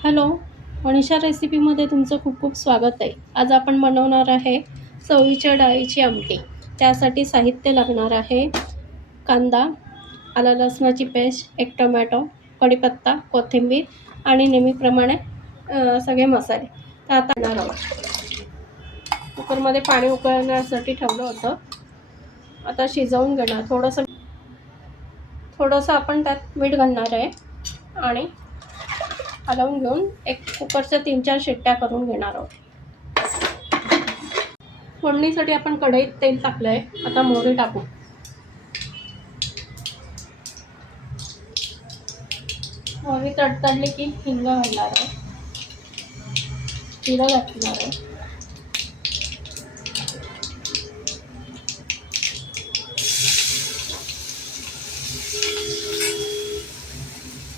Hello Manisha रेसिपीमध्ये तुमचं खूप खूप स्वागत आहे. आज आपण बनवणार आहे चवळीच्या डाळीची आमटी. त्यासाठी साहित्य लागणार आहे. कांदा आला लसणाची पेस्ट एक टोमॅटो कढीपत्ता कोथिंबीर आणि नेहमीप्रमाणे सगळे मसाले. तर आता येणार आहोत. कुकरमध्ये पाणी उकळण्यासाठी ठेवलं होतं. आता शिजवून घेणार. थोडंसं थोडंसं आपण त्यात मीठ घालणार आहे. आणि हलवून घेऊन एक कुकरच्या तीन चार शिट्ट्या करून घेणार आहोत. फोडणीसाठी आपण कढईत तेल टाकलं आहे आता मोहरी टाकू. मोहरी तडतडली की हिंग घालणार आहे. जिरं घातणार आहे.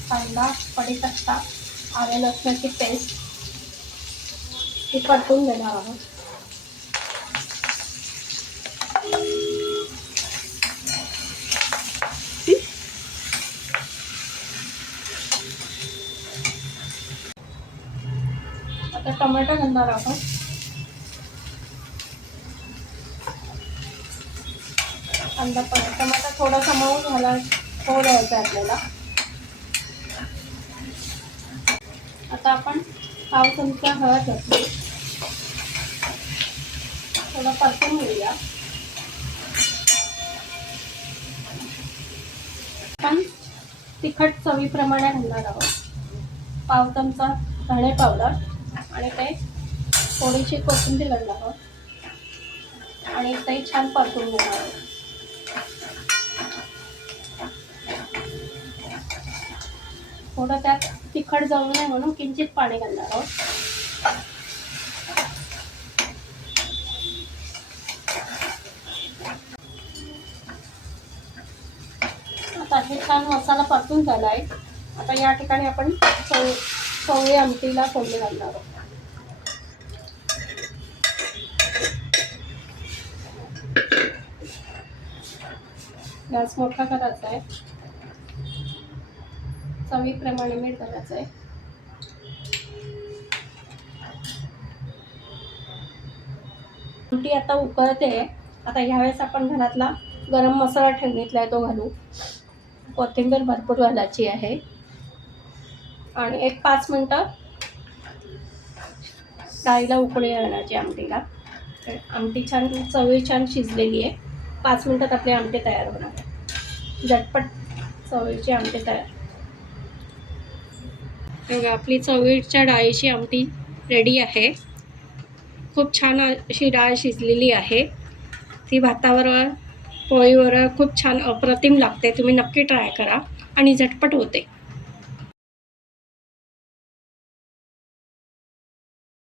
कांदा कढीपत्ता. आले लसणाची पेस्ट ती परतून देणार आहोत आता टोमॅटो घालणार आहोत अंदा पण टमाटा थोडासा मऊ झाला हो द्यायचा आहे आपल्याला. आता आपण पाव चमचा हळद घातली. थोडं परतून घेऊया. आपण तिखट चवीप्रमाणे घालणार आहोत. पाव चमचा धणे पावडर आणि ते थोडीशी कोथिंबीर घालणार आहोत. आणि ते छान परतून घेणार आहोत. थोडं त्यात तिखट जाऊ नये म्हणून किंचित पाणी घालणार आहोत. आता हे छान मसाला परतून झाला आहे आता या ठिकाणी आपण सव सवळी आमटीला फोडणी घालणार आहोत. गॅस मोठा करायचा आहे. चवीप्रमाणे मीठ घालायचं आहे. आमटी आता उकळते. आहे आता ह्यावेळेस आपण घरातला गरम मसाला ठेवणीतला आहे तो घालू. कोथिंबीर भरपूर घालायची आहे. आणि एक पाच मिनटं डाळीला उकळी आणायची आमटीला. आमटी छान चवळी छान शिजलेली आहे. पाच मिनटात आपली आमटी तयार होणार झटपट चवळीची आमटी तयार. बघा आपली चवळीच्या डाळीची आमटी रेडी आहे. खूप छान अशी डाळ शिजलेली आहे. ती भातावर पोळीवर खूप छान अप्रतिम लागते. तुम्ही नक्की ट्राय करा आणि झटपट होते.